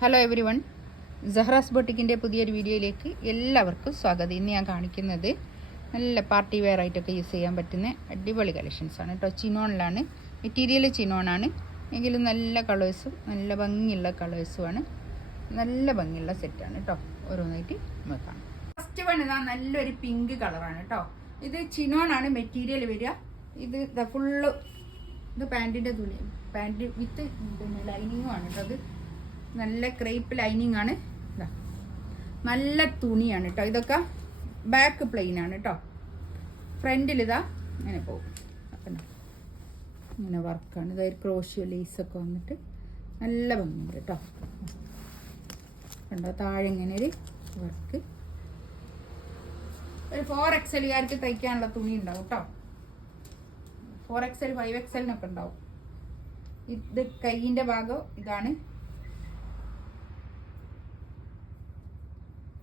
Hello every one, സഹ്റാസ് ബൊട്ടിക്കിൻ്റെ പുതിയൊരു വീഡിയോയിലേക്ക് എല്ലാവർക്കും സ്വാഗതം. ഇന്ന് ഞാൻ കാണിക്കുന്നത് നല്ല പാർട്ടി വെയർ ആയിട്ടൊക്കെ യൂസ് ചെയ്യാൻ പറ്റുന്ന അടിപൊളി കളക്ഷൻസാണ് കേട്ടോ. ചിനോണിലാണ്, മെറ്റീരിയൽ ചിനോണാണ്, എങ്കിലും നല്ല കളേഴ്സും നല്ല ഭംഗിയുള്ള കളേഴ്സുമാണ്. നല്ല ഭംഗിയുള്ള സെറ്റാണ് കേട്ടോ. ഓരോന്നായിട്ട് നമുക്ക് കാണാം. ഫസ്റ്റ് വൺ ഇതാ നല്ലൊരു പിങ്ക് കളറാണ് കേട്ടോ. ഇത് ചിനോണാണ് മെറ്റീരിയൽ വരിക. ഇത് ഫുള്ള് ഇത് പാൻറ്റിൻ്റെ തുണി, പാൻറ്റ് വിത്ത് ലൈനിങ്ങും ആണ് കേട്ടോ. അത് നല്ല ക്രേപ്പ് ലൈനിങ് ആണ്. നല്ല തുണിയാണ് കേട്ടോ. ഇതൊക്കെ ബാക്ക് പ്ലെയിൻ ആണ് കേട്ടോ. ഫ്രണ്ടിൽ ഇതാ ഇങ്ങനെ പോകും. ഇങ്ങനെ വർക്കാണ്. ഇതൊരു ക്രോഷ്യോ ലേസൊക്കെ വന്നിട്ട് നല്ല ഭംഗിയുണ്ട് കേട്ടോ. കണ്ടോ, താഴെ ഇങ്ങനെ ഒരു വർക്ക്. ഒരു 4XL തയ്ക്കാനുള്ള തുണി ഉണ്ടാവും കേട്ടോ. 4XL 5XL ഉണ്ടാവും. ഇത് കൈയിൻ്റെ ഭാഗം ഇതാണ്.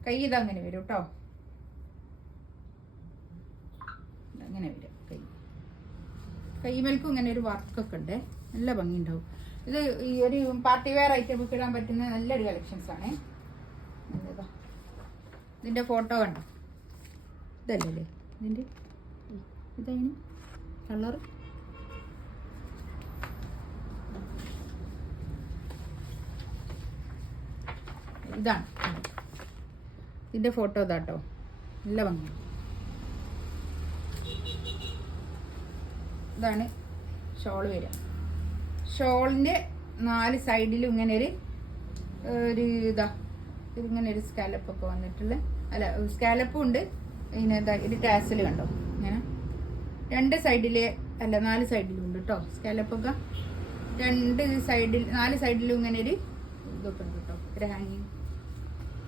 കൈ ഇതങ്ങനെ വരും കേട്ടോ. അങ്ങനെ വരും കൈ. കൈമേൽക്കും ഇങ്ങനെ ഒരു വർക്കൊക്കെ ഉണ്ട്. നല്ല ഭംഗി ഉണ്ടാവും. ഇത് ഈ ഒരു പാർട്ടി വെയർ ഐറ്റം ഒക്കെ ഇടാൻ പറ്റുന്ന നല്ലൊരു കളക്ഷൻസ് ആണ്. ഇതിൻ്റെ ഫോട്ടോ കണ്ടോ? ഇതല്ലേ ഇതിൻ്റെ ഇതാണ് കളർ. ഇതാണ് ഇതിൻ്റെ ഫോട്ടോ ഇതാട്ടോ. നല്ല ഭംഗി. ഇതാണ് ഷോള് വരിക. ഷോളിൻ്റെ 4 സൈഡിലും ഇങ്ങനെ ഒരു ഇതാ ഇങ്ങനെ ഒരു സ്കാലപ്പൊക്കെ വന്നിട്ടുള്ള, അല്ല സ്കാലപ്പും ഉണ്ട്. പിന്നെ ഇതാ ഒരു ടാസൽ കണ്ടോ ഇങ്ങനെ 2 സൈഡിലെ, അല്ല 4 സൈഡിലും ഉണ്ട് കേട്ടോ സ്കാലപ്പൊക്കെ. 2 സൈഡിൽ 4 സൈഡിലും ഇങ്ങനെ ഒരു ഇതൊക്കെ ഉണ്ട് കേട്ടോ. ഒരു ഹാങ്ങിങ്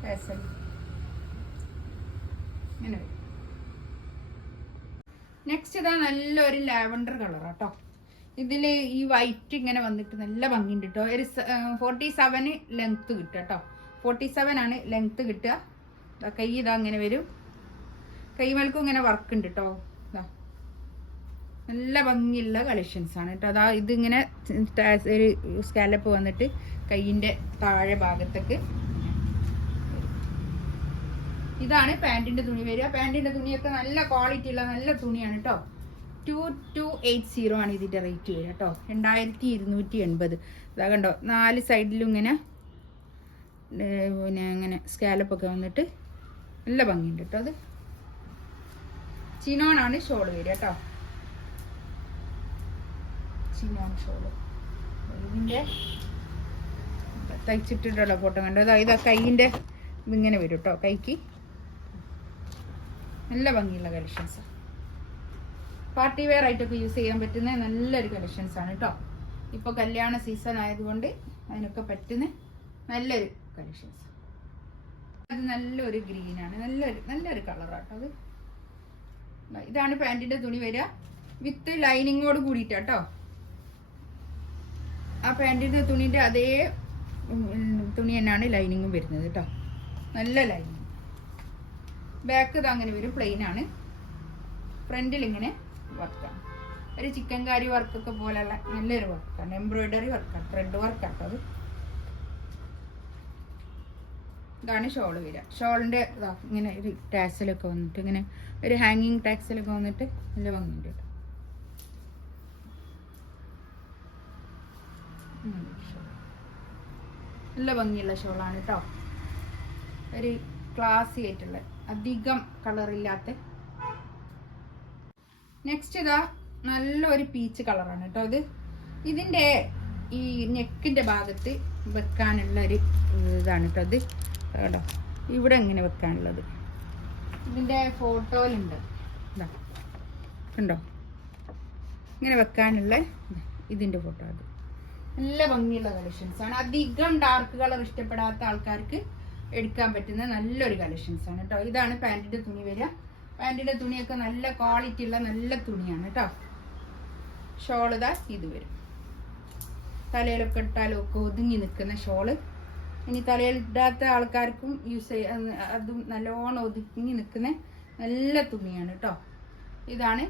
ടാസൽ ഇങ്ങനെ വരും. നെക്സ്റ്റ് ഇതാ നല്ലൊരു ലാവൻഡർ കളറാട്ടോ. ഇതിൽ ഈ വൈറ്റ് ഇങ്ങനെ വന്നിട്ട് നല്ല ഭംഗിയുണ്ട് കേട്ടോ. ഒരു 47 ലെങ്ത്ത് കിട്ടുക കേട്ടോ. 47 ആണ് ലെങ്ത്ത് കിട്ടുക. കൈ ഇതാ ഇങ്ങനെ വരും. കൈമേൽക്കും ഇങ്ങനെ വർക്ക് ഉണ്ട് കേട്ടോ. ഇതാ നല്ല ഭംഗിയുള്ള കളക്ഷൻസ് ആണ് കേട്ടോ. അതാ ഇതിങ്ങനെ ഒരു സ്കാലപ്പ് വന്നിട്ട് കൈയിൻ്റെ താഴെ ഭാഗത്തേക്ക്. ഇതാണ് പാൻറ്റിൻ്റെ തുണി വരിക. പാൻറ്റിൻ്റെ തുണിയൊക്കെ നല്ല ക്വാളിറ്റി ഉള്ള നല്ല തുണിയാണ് കേട്ടോ. 2280 ആണ് ഇതിൻ്റെ റേറ്റ് വരിക കേട്ടോ. 2280. ഇതാ കണ്ടോ, 4 സൈഡിലും ഇങ്ങനെ പിന്നെ ഇങ്ങനെ സ്കാലപ്പൊക്കെ വന്നിട്ട് നല്ല ഭംഗിയുണ്ട് കേട്ടോ. അത് ചിനോണാണ് ഷോള് വരിക കേട്ടോ. Chinon shawl. ഇതിൻ്റെ തയ്ച്ചിട്ടുള്ള ഫോട്ടോ കണ്ടോ. ഇതാ കൈയിൻ്റെ ഇതിങ്ങനെ വരും കേട്ടോ. കൈക്ക് നല്ല ഭംഗിയുള്ള കളക്ഷൻസ്. പാർട്ടി വെയർ ആയിട്ടൊക്കെ യൂസ് ചെയ്യാൻ പറ്റുന്ന നല്ലൊരു കളക്ഷൻസ് ആണ് കേട്ടോ. ഇപ്പോൾ കല്യാണ സീസൺ ആയതുകൊണ്ട് അതിനൊക്കെ പറ്റുന്ന നല്ലൊരു കളക്ഷൻസ്. അത് നല്ലൊരു ഗ്രീനാണ്. നല്ലൊരു കളറാട്ടോ അത്. ഇതാണ് പാൻറ്റിൻ്റെ തുണി വരിക. വിത്ത് ലൈനിങ്ങോട് കൂടിയിട്ടാട്ടോ. ആ പാൻറ്റിൻ്റെ തുണീൻ്റെ അതേ തുണി തന്നെയാണ് ലൈനിങ്ങും വരുന്നത് കേട്ടോ. നല്ല ലൈനിങ്. ബാക്ക് ഇത് അങ്ങനെ വരും, പ്ലെയിൻ ആണ്. ഫ്രണ്ടിൽ ഇങ്ങനെ വർക്കാണ്. ഒരു ചിക്കൻ കാരി വർക്കൊക്കെ പോലെയുള്ള നല്ലൊരു വർക്കാണ്. എംബ്രോയിഡറി വർക്കാണ്, ത്രെഡ് വർക്കാട്ടോ അത്. ഇതാണ് ഷോള് വരിക. ഷോളിൻ്റെ ഇതാ ഇങ്ങനെ ഒരു ടാക്സിലൊക്കെ വന്നിട്ട് ഇങ്ങനെ ഒരു ഹാങ്ങിങ് ടാക്സിലൊക്കെ വന്നിട്ട് നല്ല ഭംഗിയുണ്ട് കേട്ടോ. നല്ല ഭംഗിയുള്ള ഷോളാണ് കേട്ടോ. ഒരു ക്ലാസി ആയിട്ടുള്ള, അധികം കളറില്ലാത്ത. നെക്സ്റ്റ് ഇതാ നല്ലൊരു പീച്ച് കളറാണ് കേട്ടോ. ഇതിൻ്റെ ഈ നെക്കിൻ്റെ ഭാഗത്ത് വെക്കാനുള്ള ഒരു ഇതാണ് കേട്ടോ. ഇത് കേട്ടോ, ഇവിടെ ഇങ്ങനെ വെക്കാനുള്ളത്. ഇതിൻ്റെ ഫോട്ടോയിലുണ്ട്. ഇതാ കണ്ടോ, ഇങ്ങനെ വെക്കാനുള്ള ഇതിൻ്റെ ഫോട്ടോ. അത് നല്ല ഭംഗിയുള്ള കളക്ഷൻസ് ആണ്. അധികം ഡാർക്ക് കളർ ഇഷ്ടപ്പെടാത്ത ആൾക്കാർക്ക് എടുക്കാൻ പറ്റുന്ന നല്ലൊരു കളക്ഷൻസ് ആണ് കേട്ടോ. ഇതാണ് പാൻറ്റിൻ്റെ തുണി വരിക. പാൻറ്റിൻ്റെ തുണിയൊക്കെ നല്ല ക്വാളിറ്റി ഉള്ള നല്ല തുണിയാണ് കേട്ടോ. ഷോൾ ഇതാ ഇത് വരും. തലയിലൊക്കെ ഇട്ടാലും ഒക്കെ ഒതുങ്ങി നിൽക്കുന്ന ഷോള്. ഇനി തലയിൽ ഇടാത്ത ആൾക്കാർക്കും യൂസ് ചെയ്യാൻ, അതും നല്ലോണം ഒതുങ്ങി നിൽക്കുന്ന നല്ല തുണിയാണ് കേട്ടോ. ഇതാണ്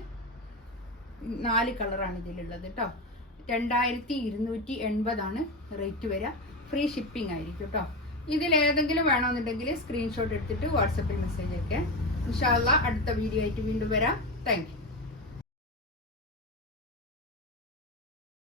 4 കളറാണ് ഇതിലുള്ളത് കേട്ടോ. 2280 റേറ്റ് വരിക. ഫ്രീ ഷിപ്പിംഗ് ആയിരിക്കും കേട്ടോ. ഇതിലേതെങ്കിലും വേണമെന്നുണ്ടെങ്കിൽ സ്ക്രീൻഷോട്ട് എടുത്തിട്ട് വാട്സപ്പിൽ മെസ്സേജ് അയക്കാം. ഇൻഷാ അല്ലാഹ് അടുത്ത വീഡിയോ ആയിട്ട് വീണ്ടും വരാം. Thank you.